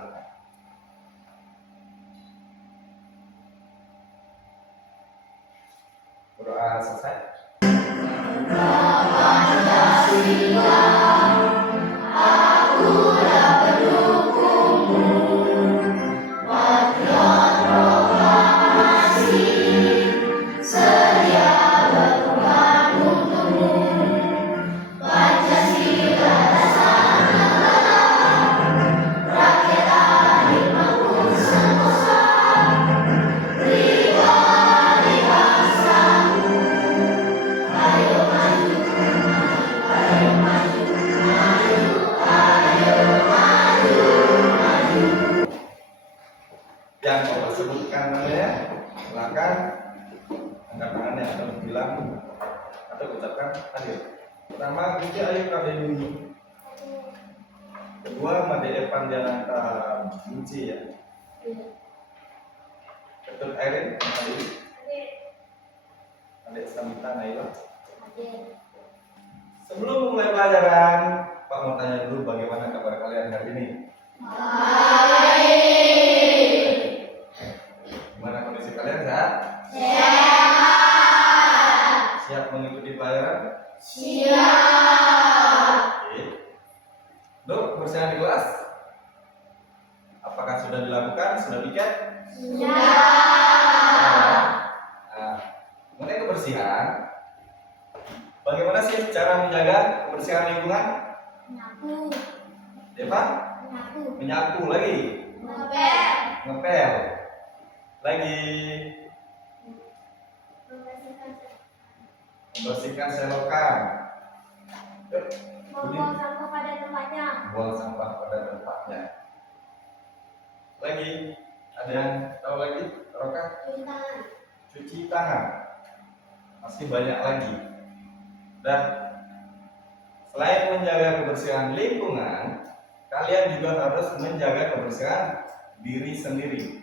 silakan. Berdoa selesai. Yang Bapak sebutkan namanya, silakan angkat tangannya atau bilang atau ucapkan hadir. Pertama, Gusti Ayu Kadeni. Kedua, Made Evan Jananta Bunci ya. Ketut Erin, hadir. Adik Samita Naila. Sebelum mulai pelajaran, Pak mau tanya dulu bagaimana kabar kalian hari ini? Gimana kondisi kalian, sehat? Sehat. Siap mengikuti pelajaran? Siap. Oke. Dok, kebersihan di kelas? Apakah sudah dilakukan? Sudah piket? Sudah. Nah, mengenai kebersihan, bagaimana sih cara menjaga kebersihan lingkungan? Menyapu. Eva? Menyapu lagi? Ngepel. Lagi? Membersihkan selokan. Membuang sampah pada tempatnya. Buang sampah pada tempatnya. Lagi? Ada yang tahu lagi? Roka? Cuci tangan. Cuci tangan. Masih banyak lagi. Dan selain menjaga kebersihan lingkungan, kalian juga harus menjaga kebersihan diri sendiri.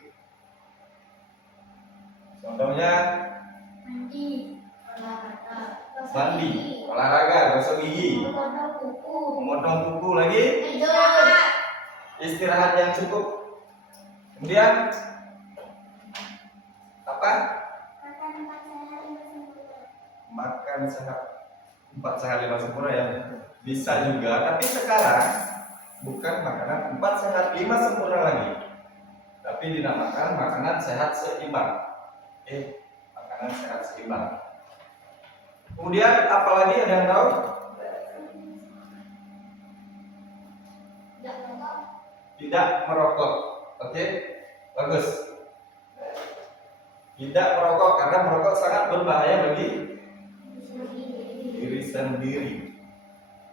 Contohnya mandi, olahraga, gosok gigi, memotong kuku lagi, istirahat yang cukup. Kemudian apa? Makan sehat 4 sehat 5 sempurna ya. Bisa juga, tapi sekarang bukan makanan 4 sehat 5 sempurna lagi, tapi dinamakan makanan sehat seimbang. Makanan sehat seimbang. Kemudian apalagi ada yang tahu? Tidak merokok. Oke, bagus. Tidak merokok karena merokok sangat berbahaya bagi diri sendiri.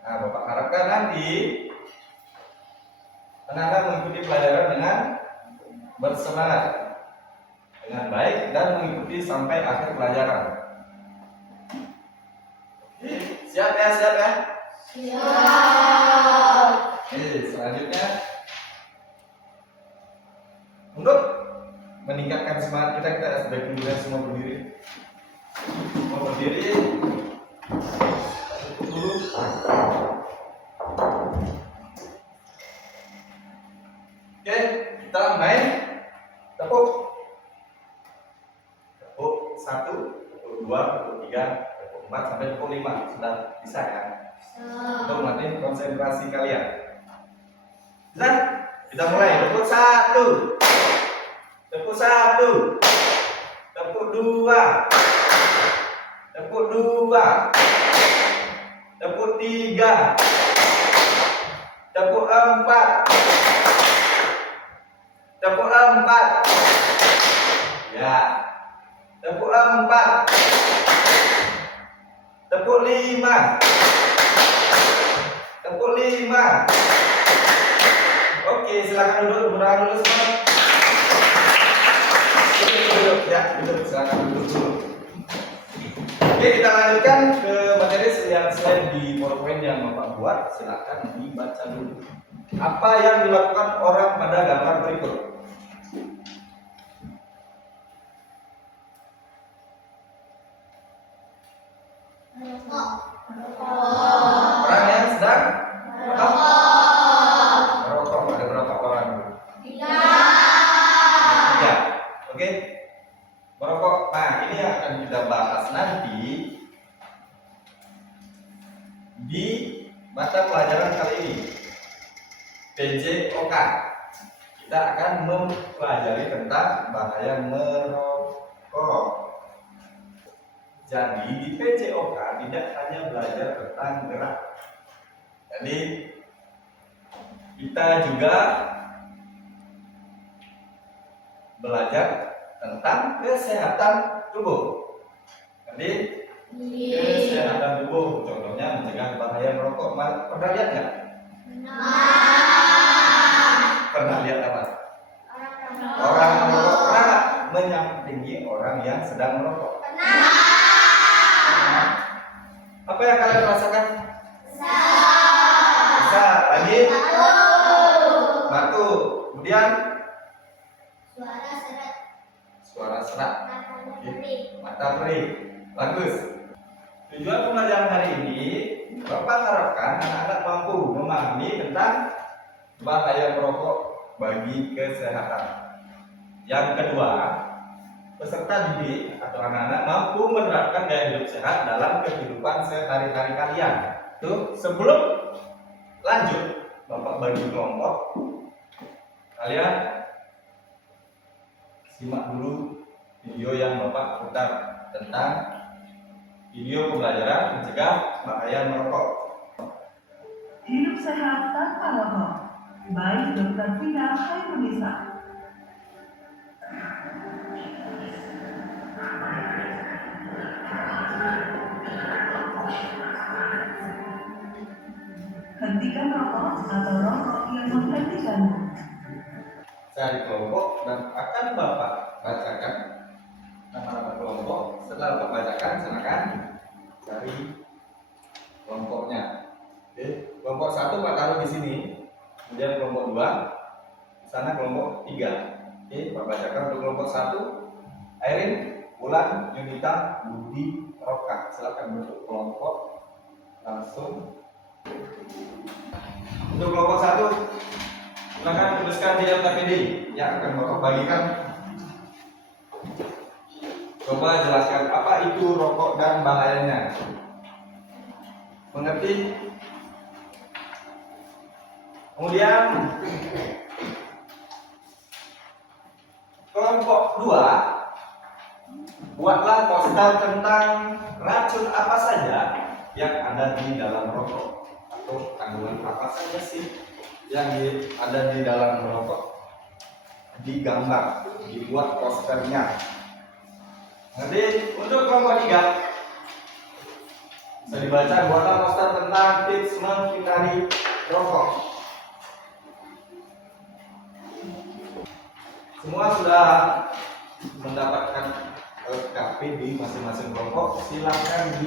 Nah, Bapak harapkan nanti anak-anak mengikuti pelajaran dengan bersemangat, dengan baik dan mengikuti sampai akhir pelajaran. Siap ya, siap ya? Siap. Selanjutnya untuk meningkatkan semangat kita sebaik mungkin semua berdiri. Semua berdiri. Dulu. Oke, kita main tepuk. Tepuk 1, tepuk 2, tepuk 3, tepuk 4 sampai tepuk 5. Sudah bisa ya? Untuk melatih konsentrasi kalian. Bisa? Kita mulai. Tepuk 1. Tepuk 1. Tepuk 2. Tepuk 2. Tepuk 3. Tepuk 4. Tepuk 4. Ya. Tepuk 4. Tepuk 5. Tepuk 5. Oke, silakan duduk, bertahan dulu semua. Duduk, ya, duduk, silakan duduk dulu. Oke, kita lanjutkan ke materi yang selain di PowerPoint yang Bapak buat, silakan dibaca dulu. Apa yang dilakukan orang pada gambar berikut? Orang yang sedang merokok. Ada berapa orang? Mata pelajaran kali ini PJOK, kita akan mempelajari tentang bahaya merokok. Jadi di PJOK tidak hanya belajar tentang gerak, jadi kita juga belajar tentang kesehatan tubuh. Jadi kesehatan tubuh, contohnya mencegah bahaya merokok. Pernah lihat nggak? Pernah lihat apa? Orang merokok. Pernah nggak menyampingi orang yang sedang merokok? Apa yang kalian rasakan? Bisa. Lagi? Batu. Kemudian suara serak. Mata perih. Bagus. Tujuan pembelajaran hari ini, Bapak harapkan anak-anak mampu memahami tentang bahaya merokok bagi kesehatan. Yang kedua, peserta didik atau anak-anak mampu menerapkan gaya hidup sehat dalam kehidupan sehari-hari kalian. Tuh, sebelum lanjut, Bapak bagi kelompok. Kalian simak dulu video yang Bapak putar tentang video pembelajaran mencegah bahaya merokok. Hidup sehat tanpa rokok. Baik Dr. Vina Hairunisa. Hentikan rokok atau rokok yang menghentikanmu. Cari kelompok dan akan Bapak bacakan nama-nama kelompok. Setelah Bapak bacakan, silakan cari kelompoknya. Oke, kelompok 1 Pak taruh di sini. Kemudian kelompok 2 di sana, kelompok 3. Oke, Pak bacakan untuk kelompok 1. Airin, Wulan, Yunita, Budi, Roka. Silakan bentuk kelompok langsung. Untuk kelompok 1, silakan tuliskan di LKPD yang akan Bapak bagikan. Coba jelaskan apa itu rokok dan bahayanya. Mengerti? Kemudian kelompok 2, buatlah poster tentang racun apa saja yang ada di dalam rokok, atau kandungan apa saja sih yang ada di dalam rokok. Digambar, dibuat posternya. Nanti untuk kelompok 3 bisa dibaca, buatlah poster tentang tips menghindari rokok. Semua sudah mendapatkan LKP di masing-masing kelompok. Silakan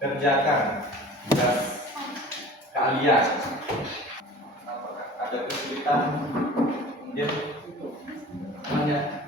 dikerjakan tugas kalian. Apakah ada kesulitan? Mungkin mana?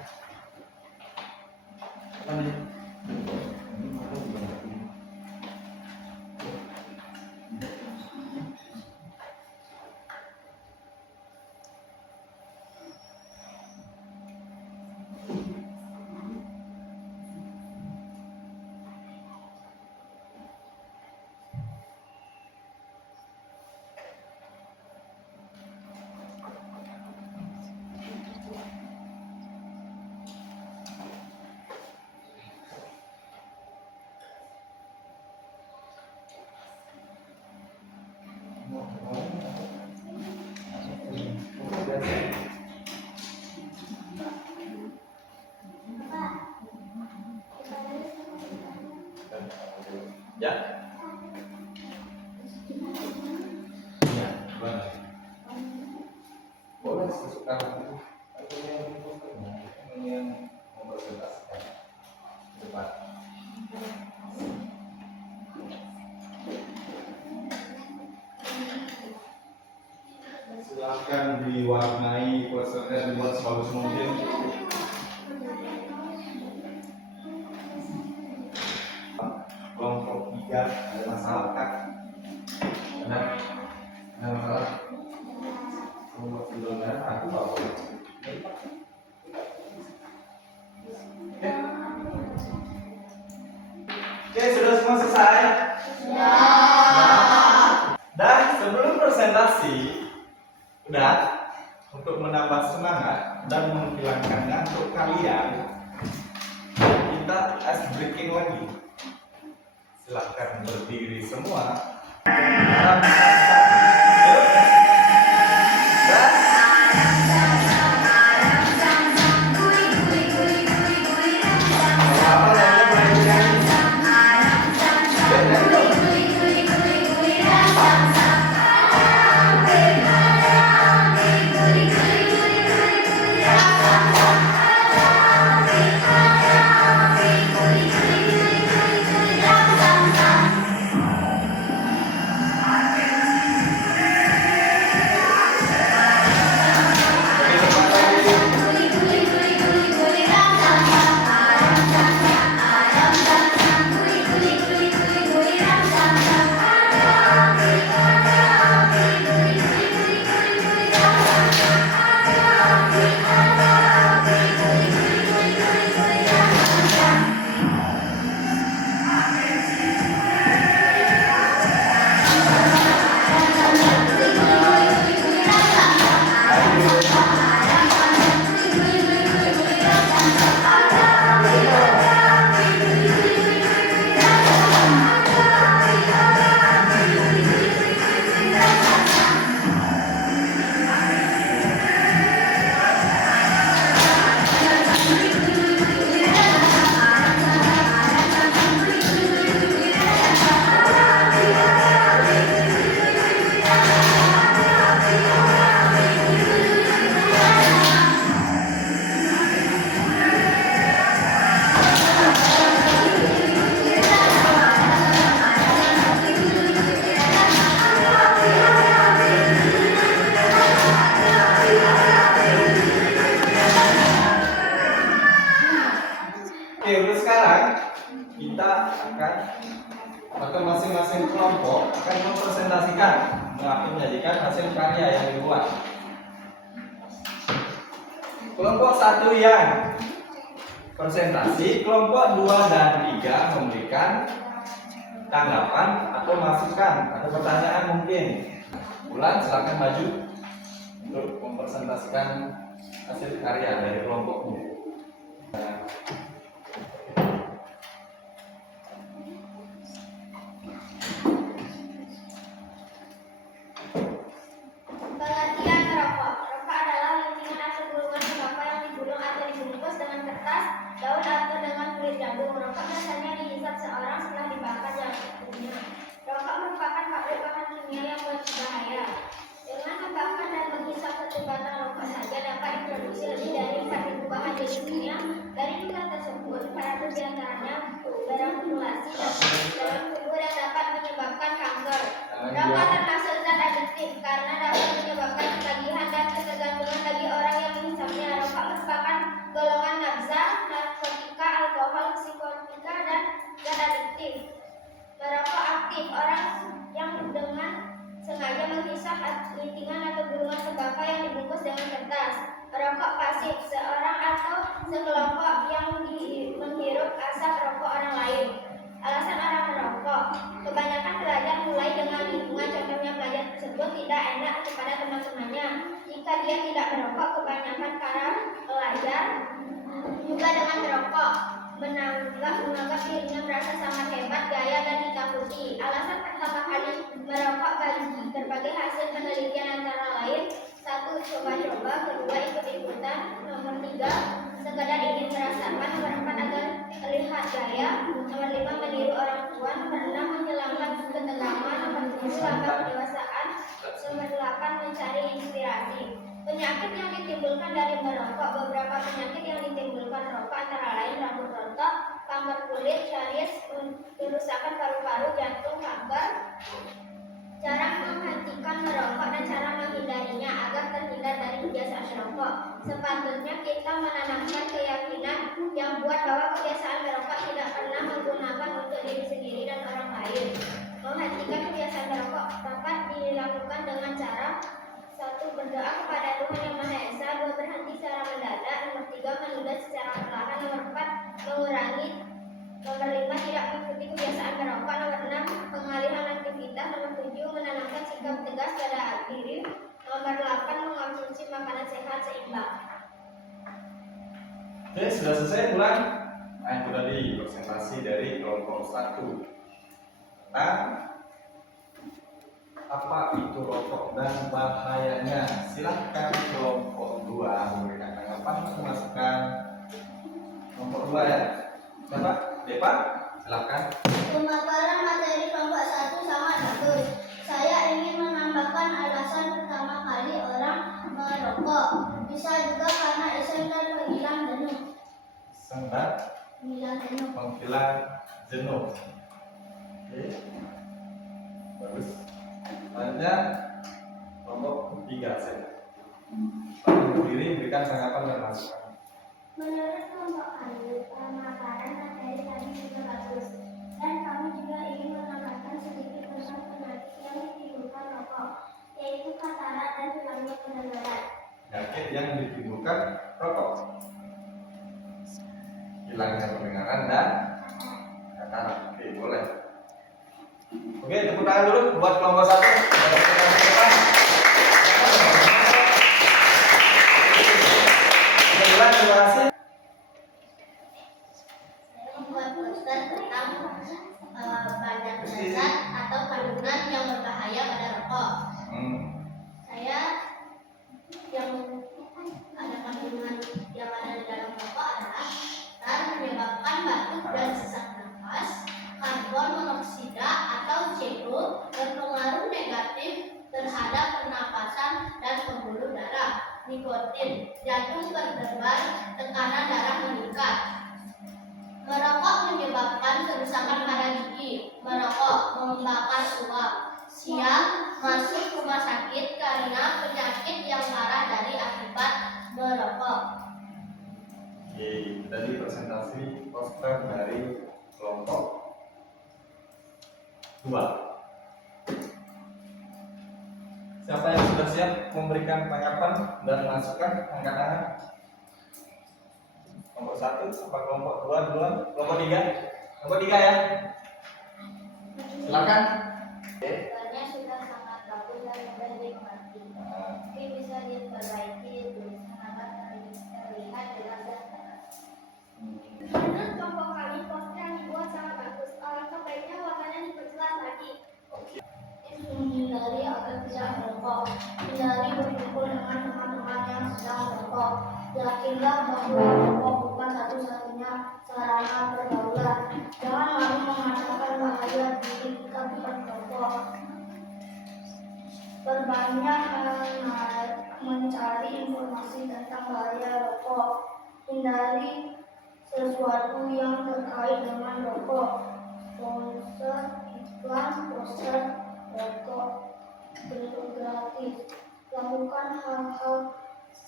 Ya. Ya, boleh. Boleh sesuka itu. Atau yang mempresentasikan depan. Silahkan diwarnai posternya, dibuat sebagus mungkin. Kelompok 3 ada masalah kak? Ada masalah? Kelompok sebelumnya aku bawa. Oke, sudah semua selesai? Sudah. semangat dan menghilangkan ngantuk kalian, kita ice breaking lagi. Silahkan berdiri semua. Oke, untuk sekarang kita akan atau masing-masing kelompok akan mempresentasikan menyajikan hasil karya yang dibuat. Kelompok 1 yang presentasi, kelompok 2 dan 3 memberikan tanggapan atau masukan atau pertanyaan mungkin. Bulan silakan maju untuk mempresentasikan hasil karya dari kelompokmu. Pengertian rokok. Rokok adalah lintingan atau gulungan tembakau yang digulung atau dibungkus dengan kertas, daun atau dengan kulit jagung. Rokok biasanya dihisap seorang setelah dibakar dalam tubuhnya. Rokok merupakan pabrik bahan kimia yang berbahaya. Dengan membakar dan menghisap satu batang rokok saja dapat diproduksi lebih dari 4.000 bahan jenis kimia. Dari jumlah tersebut, 400 diantaranya berakumulasi dalam tubuh dan dapat menyebabkan kanker. Rokok termasuk zat adiktif karena dapat menyebabkan ketagihan dan ketergantungan bagi orang yang menghisapnya. Rokok merupakan golongan nafza, narkotika, alkohol, psikotika, dan zat adiktif. Merokok aktif, orang yang dengan sengaja menghisap lintingan atau gulungan tembakau yang dibungkus dengan kertas. Merokok pasif, seorang atau sekelompok yang menghirup asap rokok orang lain. Alasan orang merokok, kebanyakan pelajar mulai dengan lingkungan, contohnya pelajar tersebut tidak enak kepada teman-temannya. Jika dia tidak merokok, kebanyakan para pelajar juga dengan merokok menganggap dirinya merasa sangat hebat, gaya, dan ditakuti. Alasan pertama kali merokok bagi berbagai hasil penelitian antara lain: 1. Coba-coba, kedua ikut-ikutan, nomor 3 sekedar ingin merasakan, nomor 4 agar terlihat gaya, nomor 5 meniru orang tua, nomor 6 menghilangkan ketegangan, nomor 7 lambat pendewasaan, nomor 8 mencari inspirasi. Penyakit yang ditimbulkan dari merokok. Beberapa penyakit yang ditimbulkan rokok antara lain rambut rontok, kanker kulit, caries, kerusakan paru-paru, jantung, kanker. Cara menghentikan merokok dan cara menghindarinya agar terhindar dari kebiasaan merokok. Sepatutnya kita menanamkan keyakinan yang buat bahwa kebiasaan merokok tidak pernah menggunakan untuk diri sendiri dan orang lain. Menghentikan kebiasaan merokok dapat dilakukan dengan cara: 1. Berdoa kepada Tuhan Yang Maha Esa. 2. Berhenti secara mendadak. Nomor 3. Menunda secara perlahan. Nomor 4. Mengurangi. Nomor 5. Tidak mengikuti kebiasaan merokok. Nomor 6. Pengalihan aktivitas. Nomor 7. Menanamkan sikap tegas pada diri. Nomor 8. Mengonsumsi makanan sehat seimbang. Oke, sudah selesai bulan. Nah, itu tadi presentasi dari kelompok 1. Nah, apa itu rokok dan bahayanya? Silahkan kelompok 2 memberikan tanggapan atau masukan. Kelompok 2 ya. Siapa? Depa? Silahkan. Pemaparan materi kelompok 1 sangat bagus. Saya ingin menambahkan alasan pertama kali orang merokok. Bisa juga karena iseng dan penghilang jenuh. Sangat Penghilang jenuh. menghilang jenuh. Oke. Bagus. Selanjutnya kelompok 3 saya. Pak berdiri berikan tanggapan dan masukan. Menurut kelompok kami, pemaparan materi tadi juga bagus. Dan kami juga ingin menambahkan sedikit tentang penyakit yang ditimbulkan rokok, yaitu katarak dan hilangnya pendengaran. Penyakit yang ditimbulkan rokok. Hilangnya pendengaran dan katarak. Oke, boleh. Oke, tepuk tangan dulu buat kelompok 1. Terima kasih. Membuat poster tentang badan zat atau kandungan yang berbahaya pada rokok. Saya yang ada kandungan yang ada di dalam rokok adalah dan menyebabkan batuk dan sesak nafas, karbon monoksida atau CO berpengaruh negatif terhadap pernapasan dan pembuluh darah, nikotin, jantung berdebar, tekanan darah meningkat. Merokok menyebabkan kerusakan pada gigi. Merokok membakar uang. Siang masuk rumah sakit karena penyakit yang parah dari akibat merokok. Oke, tadi presentasi poster dari kelompok 2. Siapa yang sudah siap memberikan tanggapan dan masukan? Angkat tangan. Kelompok 1 apa kelompok 2 duluan? Kelompok 3? Kelompok 3 ya? Silakan. Oke. Soalnya sudah sangat bagus dan mudah dimengerti. Mungkin bisa diperbaiki tulisan agar terlihat jelas dan terang. Menurut kelompok kami, poster yang dibuat sangat bagus. Alangkah baiknya warnanya diperjelas lagi. Oke. Menghindari agar tidak merokok. Hindari berkumpul dengan teman-teman yang sedang merokok. Yakinlah bahwa rokok bukan satu-satunya sarana pergaulan. Jangan malu mengatakan bahaya diri kita bukan merokok. Perbanyak mencari informasi tentang bahaya rokok. Hindari sesuatu yang terkait dengan rokok. Sponsor iklan, poster rokok bentuk gratis. Lakukan hal-hal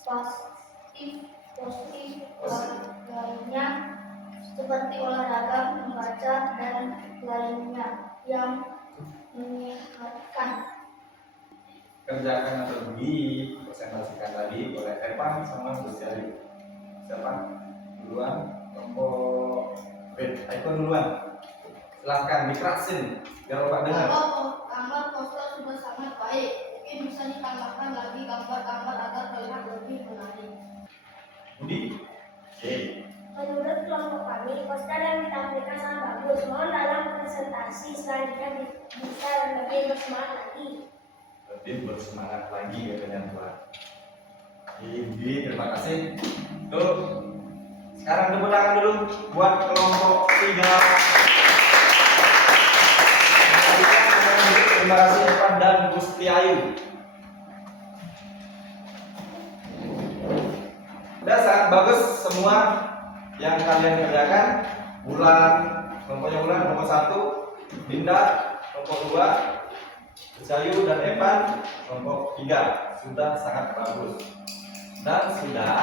positif lainnya seperti olahraga, membaca, dan lainnya yang menyehatkan. Kerjakan atau dipresentasikan tadi oleh Evan sama Gus Jali. Siapa? Duluan. Kelompok Eko duluan. Silahkan dikerasin biar Bapak dengar. Gambar poster sudah sangat baik. Mungkin bisa ditambahkan lagi gambar-gambar agar terlihat lebih menarik. Budi. Oke. Menurut kelompok kami, poster yang ditampilkan sangat bagus. Mohon dalam presentasi selanjutnya bisa lebih bersemangat lagi. Lebih bersemangat lagi katanya Tuhan. Oke, terima kasih. Tuh. Sekarang tepuk tangan dulu buat kelompok 3. Terima kasih Evan dan Gusti Ayu. Udah sangat bagus semua yang kalian kerjakan. Kelompoknya Bulan, kelompok 1, Dinda, kelompok 2, Gusti Ayu dan Evan, kelompok 3. Sudah sangat bagus. Dan sudah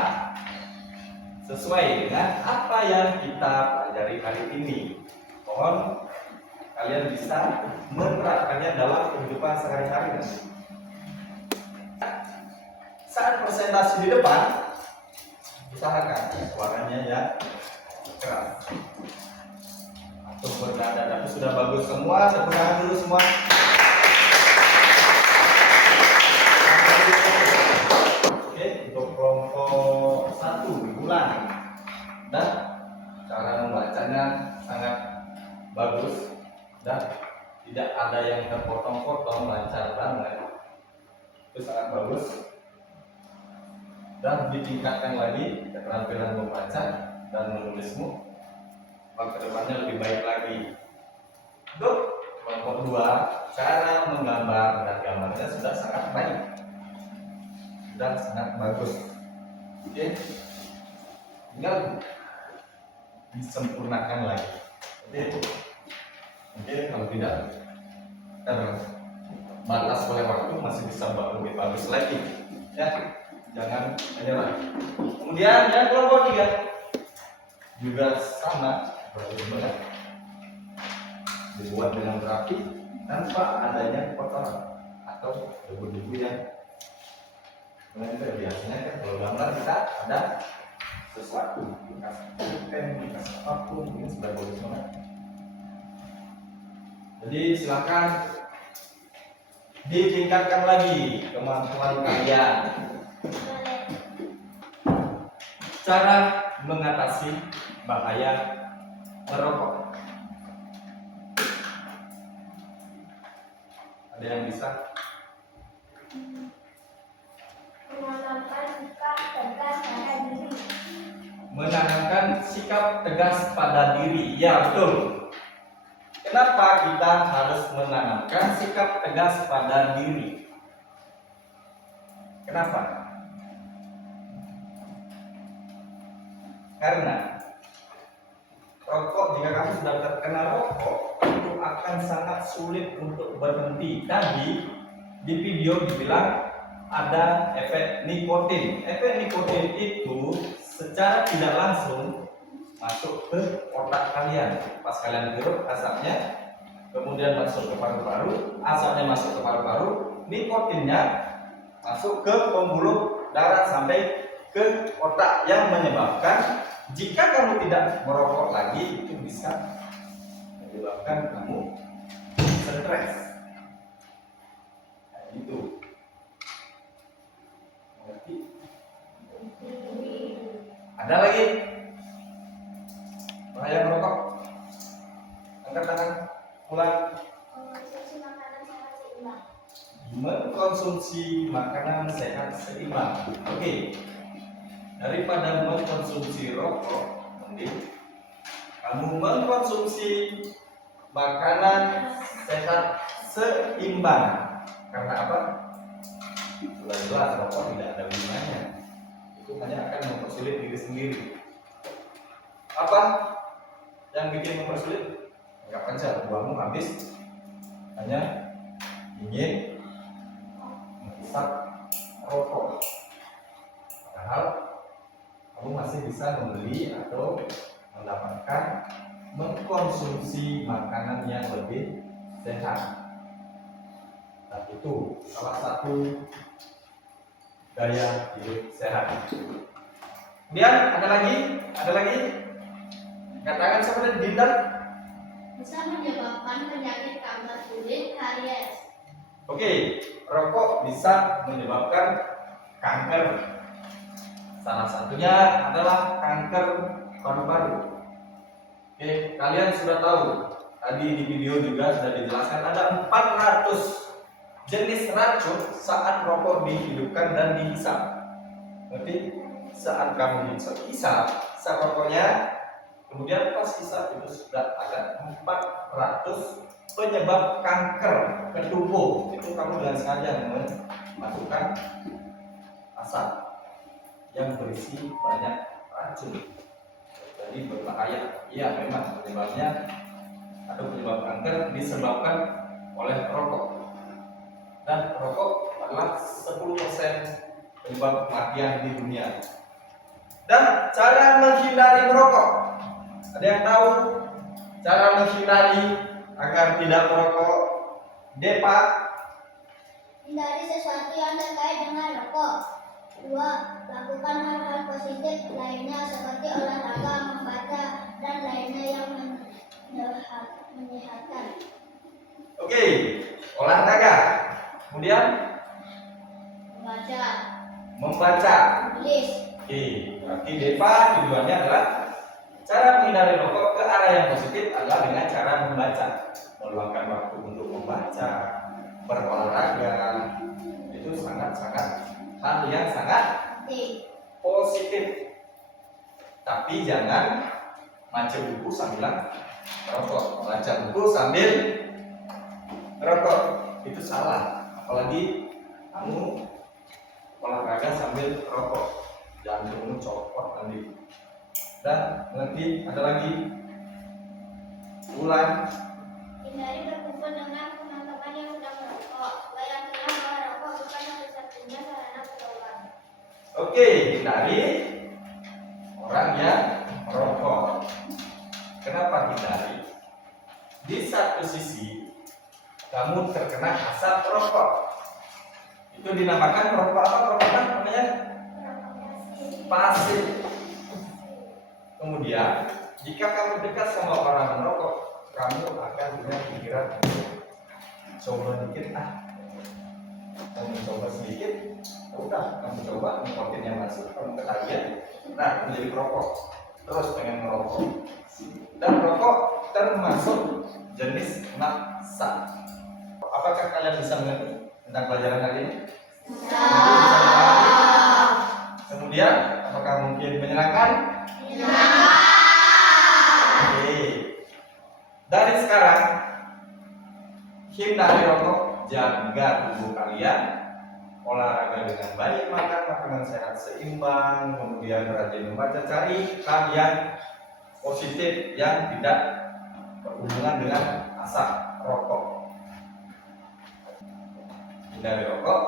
sesuai dengan apa yang kita pelajari hari ini. Mohon kalian bisa menerapkannya dalam kehidupan sehari-hari nanti. Saat presentasi di depan, usahakan suaranya ya keras atau bernada. Tapi sudah bagus semua, tepuk tangan dulu semua. Oke, untuk satu diulang. Dan cara membacanya sangat bagus dan tidak ada yang terpotong-potong, lancar banget. Itu sangat bagus. Dan ditingkatkan lagi keterampilan membaca dan menulismu, maka kedepannya lebih baik lagi. Untuk kelompok 2, cara menggambar dan gambarnya sudah sangat baik dan sangat bagus. Oke, tinggal disempurnakan lagi. Oke, kalau tidak terbatas oleh waktu masih bisa lebih bagus lagi. Ya, jangan menyerah. Kemudian yang kelompok 3 juga sama, berbeda, dibuat dengan rapi tanpa adanya kotoran atau debu-debu yang menempel. Biasanya kan kalau gambar kita ada sesuatu, bekas pen, bekas apapun, ini sudah bagus banget. Jadi silakan ditingkatkan lagi kemampuan kalian. Cara mengatasi bahaya merokok. Ada yang bisa? Menanamkan sikap tegas pada diri. Menanamkan sikap tegas pada diri. Ya, betul. Kenapa kita harus menanamkan sikap tegas pada diri? Kenapa? Karena rokok, jika kamu sudah terkena rokok, itu akan sangat sulit untuk berhenti. Tadi di video dibilang ada efek nikotin. Efek nikotin itu secara tidak langsung masuk ke otak kalian. Pas kalian hirup asapnya, kemudian masuk ke paru-paru, asapnya masuk ke paru-paru, nikotinnya masuk ke pembuluh darah sampai ke otak, yang menyebabkan jika kamu tidak merokok lagi itu bisa menyebabkan kamu stres. Nah, itu. Mengerti? Ada lagi? Bahaya merokok. Angkat tangan, ulang. Mengkonsumsi makanan sehat seimbang. Mengkonsumsi makanan sehat seimbang. Oke. Daripada mengkonsumsi rokok, mending kamu mengkonsumsi makanan sehat seimbang. Karena apa? Jelas-jelas rokok tidak ada gunanya. Itu hanya akan mempersulit diri sendiri. Apa yang bikin mempersulit? Anggap aja uangmu habis hanya ingin menghisap rokok, padahal kamu masih bisa membeli atau mendapatkan mengkonsumsi makanan yang lebih sehat. Dan itu salah satu gaya hidup sehat. Kemudian ada lagi, katakan seperti Dinda. Bisa menyebabkan penyakit kanker kulit, karies. Oke, rokok bisa menyebabkan kanker. Salah satunya adalah kanker paru-paru. Oke, kalian sudah tahu. Tadi di video juga sudah dijelaskan ada 400 jenis racun saat rokok dihidupkan dan dihisap. Berarti saat kamu hisap rokoknya, kemudian pas hisap itu sudah ada 400 penyebab kanker ke tubuh. Itu kamu dengan sengaja memasukkan asap yang berisi banyak racun, jadi berbahaya. Iya, memang penyebabnya atau penyebab kanker disebabkan oleh rokok. Dan rokok adalah 10% penyebab kematian di dunia. Dan cara menghindari merokok, ada yang tahu cara menghindari agar tidak merokok? Depa. Hindari sesuatu yang terkait dengan rokok. 2. Lakukan hal-hal positif lainnya seperti olahraga, membaca, dan lainnya yang menyehatkan. Oke, olahraga. Kemudian Membaca, membaca. menulis. Oke, Berarti DEPA tujuannya adalah cara menghindari rokok ke arah yang positif adalah dengan cara membaca, meluangkan waktu untuk membaca, berolahraga. Itu sangat-sangat hal yang sangat positif. Tapi jangan baca buku sambil merokok, baca buku sambil merokok itu salah. Apalagi kamu olahraga sambil merokok, jantungmu copot nanti. Dan mengerti? Ada lagi? Ulang. Hindari berkumpul dengan teman-teman yang sedang merokok. Bayangkanlah bahwa rokok bukan satu-satunya sarana pergaulan. Oke, hindari orang yang merokok. Kenapa hindari? Di satu sisi kamu terkena asap rokok. Itu dinamakan rokok apa? Rokok apa namanya? Pasif. Kemudian, jika kamu dekat sama orang merokok, kamu akan punya pikiran coba dikit kamu coba sedikit, udah kamu coba nikotinnya masuk, kamu ketagihan, nah menjadi perokok, terus pengen merokok. Dan rokok termasuk jenis maksa. Apakah kalian bisa mengerti tentang pelajaran hari ini? Kemudian, apakah mungkin menyenangkan? Oke. Dari sekarang, hindari rokok, jaga tubuh kalian, olahraga dengan baik, makan makanan sehat seimbang, kemudian rajin membaca, cari hal yang positif yang tidak berhubungan dengan asap rokok. Hindari rokok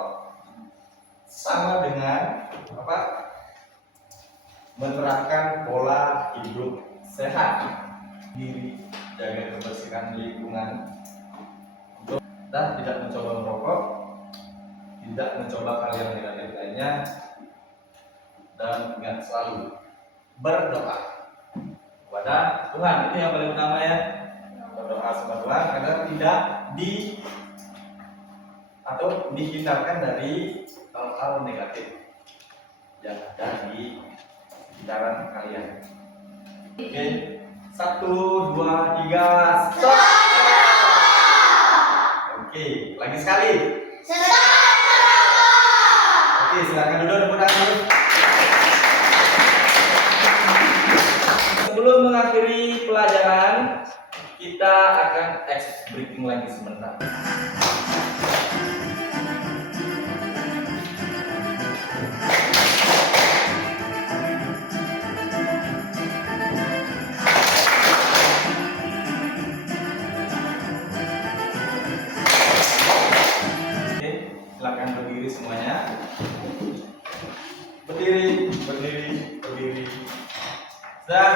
sama dengan apa? Menerapkan pola hidup sehat, diri, jaga kebersihan lingkungan, dan tidak mencoba merokok, tidak mencoba hal yang negatif lainnya, dan ingat selalu berdoa kepada Tuhan. Ini yang paling utama ya, berdoa kepada Tuhan agar tidak dihindarkan dari hal-hal negatif yang ada di sekitaran kalian. Oke, 1, 2, 3, stop. Oke, lagi sekali. Oke, silakan duduk tepuk tangan. Sebelum mengakhiri pelajaran, kita akan ice breaking lagi sebentar. Silakan berdiri semuanya. Berdiri. Dan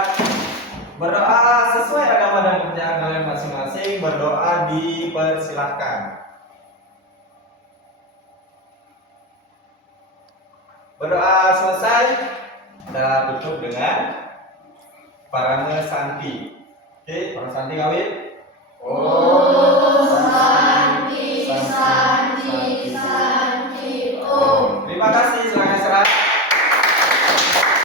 berdoa sesuai agama dan kepercayaan kalian masing-masing. Berdoa dipersilahkan. Berdoa selesai, kita tutup dengan Parame Santi. Oke, Parame Santi kawin. Oh.